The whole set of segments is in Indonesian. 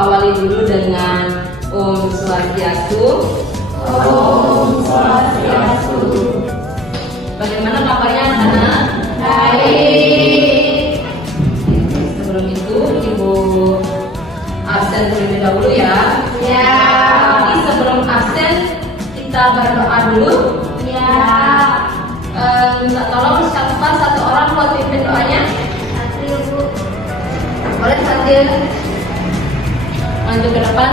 awali dulu dengan Om Swastiastu. Om Swastiastu. Bagaimana kabarnya anak-anak? Baik. Sebelum itu Ibu absen terlebih dahulu ya. Ya. Tapi sebelum absen kita berdoa dulu. Ya. Minta tolong siapa satu orang buat pimpin doanya. Ibu. Boleh Sadil maju ke depan.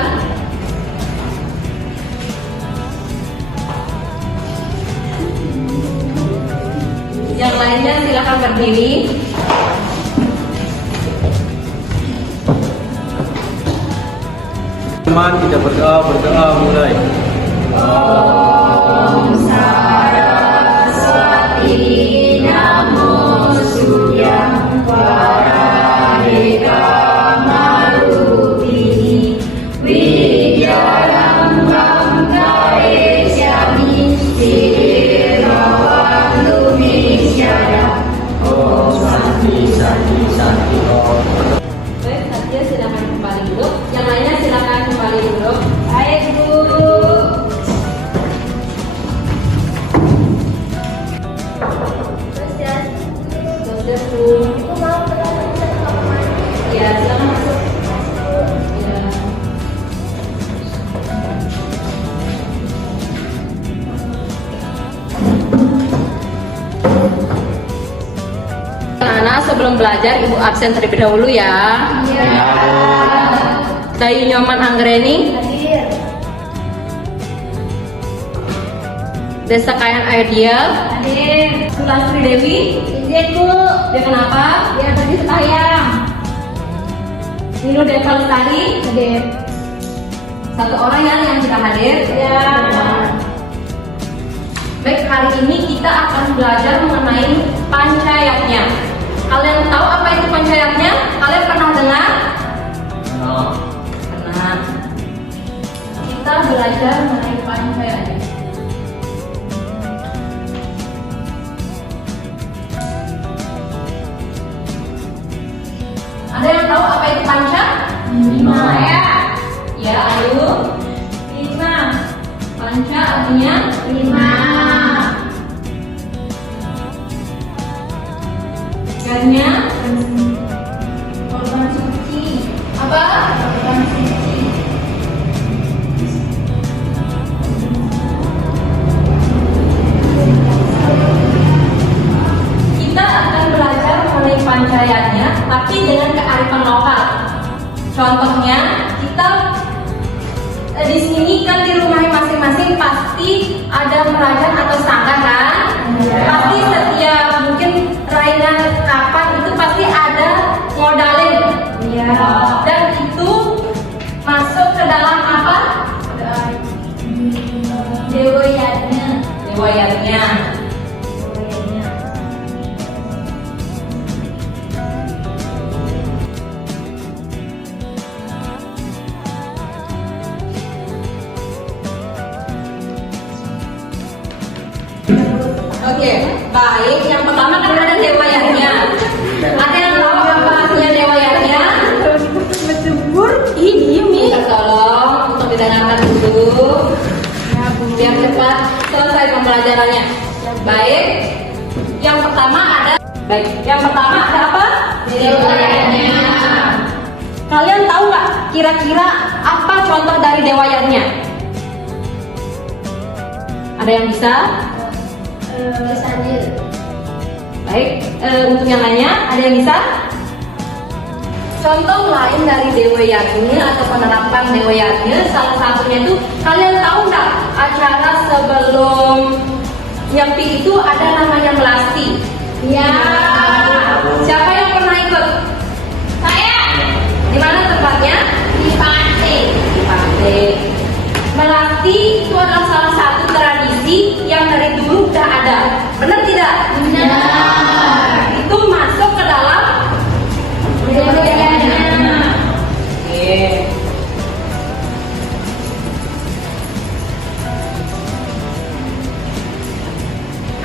Yang lainnya silakan berdiri. Teman kita berdoa mulai. Om Saraswati Namo Suryam Varadeka Marupini Widyarambam Gaesyami Siddhiravandumisyara. Oh Santi Santi Santi Om. Baik, Satya silakan kembali duduk. Yang lainnya silakan kembali duduk. Baik, Bu. Swastiastu. Aku mau ketemu sama kamar mandi. Ya, silakan masuk. Ya. Anak-anak sebelum belajar Ibu absen terlebih dahulu ya. Ya. Dayu Nyoman Anggreni, Hadir. Desa Kayan Ideal, Hadir. Sulastri Dewi. Izin, Bu. Dia kenapa? Biar tadi sayang. Nino Deva Lestari. Hadir. Satu orang yang tidak hadir. Ya. Baik, hari ini kita akan belajar mengenai pancayatnya. Kalian tahu apa itu pancayatnya? Kalian pernah dengar? Pernah. Kita belajar mengenai pancayatnya. Ada yang tahu apa itu panca? Lima. Ya. Ya, ayo. 5. Panca artinya 5. Ikannya Korban suci. apa? Korban suci. Kita akan belajar mengenai pancayatnya, tapi dengan kearifan lokal. Contohnya, kita di sini kan di rumah masing-masing pasti ada merajan atau sangga kan? Ya. Pasti setiap mungkin rainan kapan itu pasti ada modalin. Ya. Dan itu masuk ke dalam apa? Dewayatnya. Riwayatnya. Oke, baik. Yang pertama kan ada dewayatnya. Ada yang tahu apa artinya dewayatnya? Bertubur. Ih, diem nih. Kita tolong untuk didengarkan dulu, biar cepat selesai pembelajarannya. Baik. Yang pertama ada. Baik. Yang pertama ada apa? Dewayatnya. Kalian tahu nggak kira-kira apa contoh dari dewayatnya? Ada yang bisa? Hadir. Baik, untuk yang lainnya ada yang bisa? Contoh lain dari dewayatnya atau penerapan dewayatnya, salah satunya itu kalian tahu nggak acara sebelum nyepi itu ada namanya melasti? Ya. Siapa yang pernah ikut? Saya Di mana tempatnya? di pantai. Di pantai. Melasti itu adalah salah satu tradisi yang dari dulu udah ada. Benar tidak? Benar. Itu masuk ke dalam Dewayatnya. Oke.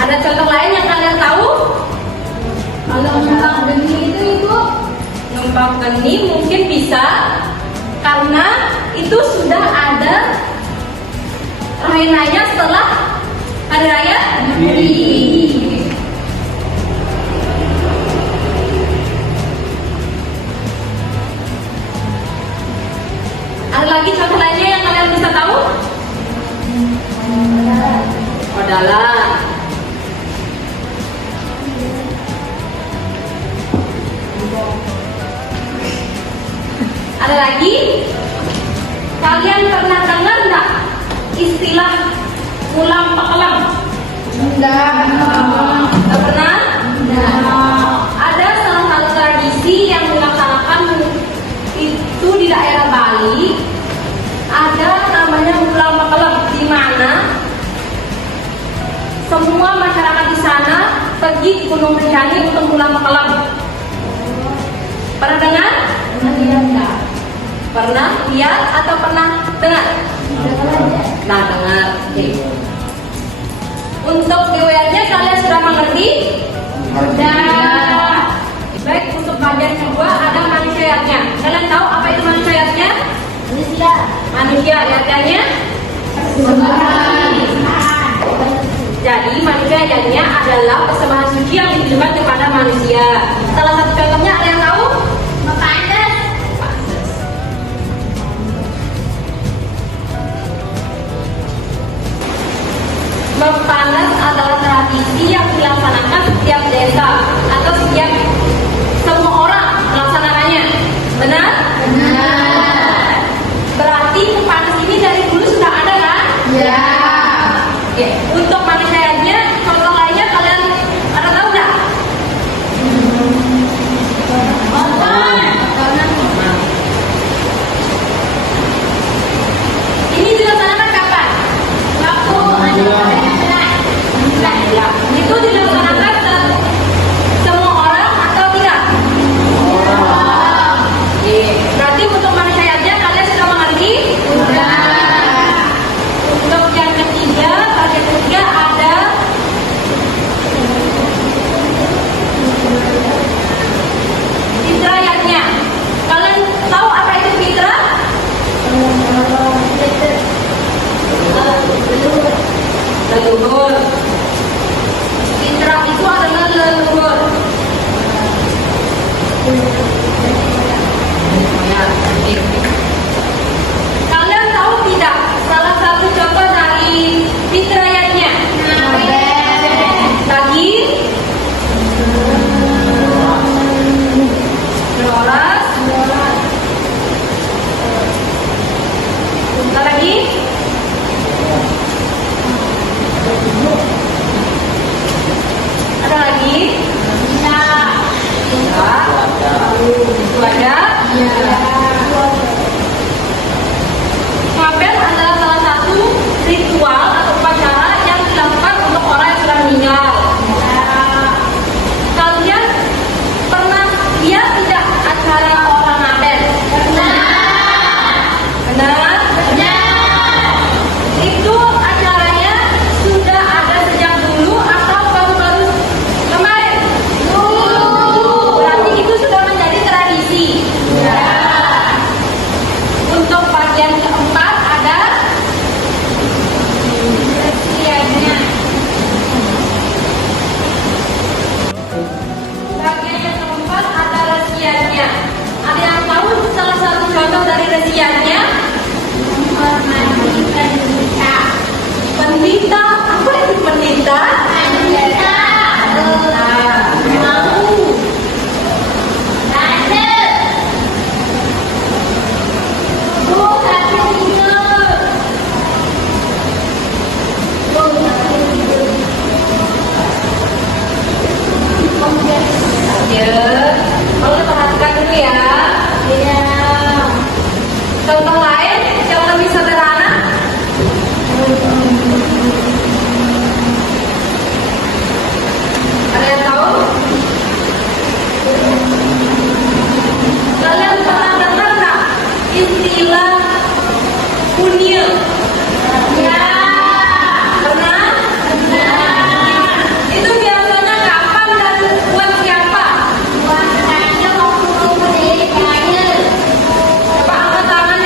Ada contoh lain yang kalian tahu? Kalau numpang geni itu, Ibu. Numpang geni mungkin bisa Karena itu sudah ada hari raya setelah hari raya Idul. Ada lagi contoh lainnya yang kalian bisa tahu? Adalah ada lagi? Kalian pernah dengar nggak istilah ulam pekelam? Enggak. Nggak pernah? Ada salah satu tradisi yang dilaksanakan itu di daerah Bali. Ada namanya ulam pekelam, di mana semua masyarakat di sana pergi ke Gunung Rinjani untuk ulam pekelam. Pernah dengar? Pernah lihat atau pernah dengar? Nah, dengar. Oke. Untuk riwayatnya kalian sudah mengerti? Sudah. Baik, untuk bagian kedua ada manusianya. Kalian tahu apa itu manusianya? Manusia artinya? Jadi manusianya adalah persembahan suci yang ditujukan kepada manusia. Salah satu contohnya ada yang tahu? Mempanas adalah tradisi yang dilaksanakan setiap desa atau setiap semua orang melaksanakannya. Benar? Benar. Berarti mempanas ini dari dulu sudah ada kan? Ya. Oke. Untuk manusianya, contoh lainnya kalian ada tahu nggak? Ini dilaksanakan kapan? Ya, itu dilaksanakan semua orang atau tidak? Oke, berarti untuk manusianya kalian sudah mengerti? Untuk yang ketiga, bagian ketiga ada fitrahnya. Kalian tahu apa itu fitrah? Leluhur. Fitrah itu adalah leluhur. Kalian tahu tidak salah satu contoh dari fitrahnya? Lagi? Beroras? Bentar lagi? Ada lagi? Itu ada? Ngabel adalah salah satu ritual atau upacara yang dilakukan untuk orang yang sudah meninggal. Kalian pernah lihat tidak acara orang ngabel? Benar? Itu acaranya sudah ada sejak dulu atau baru-baru kemarin? Berarti itu sudah menjadi tradisi. Untuk bagian keempat ada resianya. Bagian yang keempat ada resianya. Ada yang tahu salah satu contoh dari resianya? Pendeta. Apa itu pendeta? Kalau perhatikan dulu ya. Contoh lain yang lebih sederhana. Ada yang tahu? Kalian pernah dengar nggak istilah kunyil? Ya. Pernah? Itu biasanya kapan dan buat siapa? Coba angkat tangan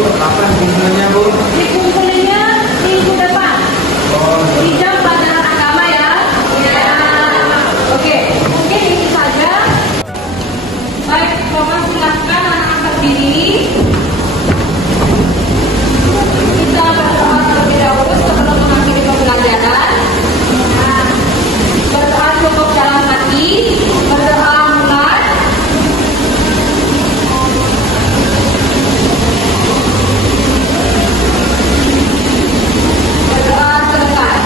Bu, kapan kumpulnya Bu? Dikumpulinnya minggu depan. Oh, Di jam pelajaran agama ya. Ya. Oke, mungkin itu saja. Baik, Bapak silakan anak-anak berdiri. Kita berdoa terlebih dahulu sebelum mengakhiri pembelajaran. Nah, berdoa cukup dalam hati, berdoa mulai. Berdoa selesai.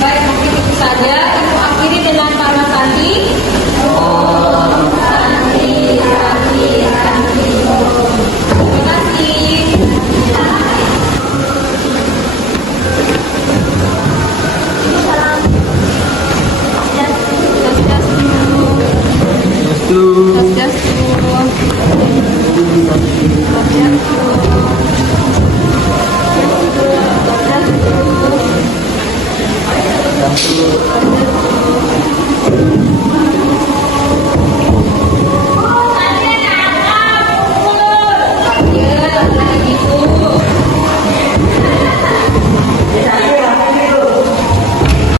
Baik, mungkin itu saja. Ibu akhiri dengan para santi. Om Santi, Santi, Santi. Terima kasih. Satu.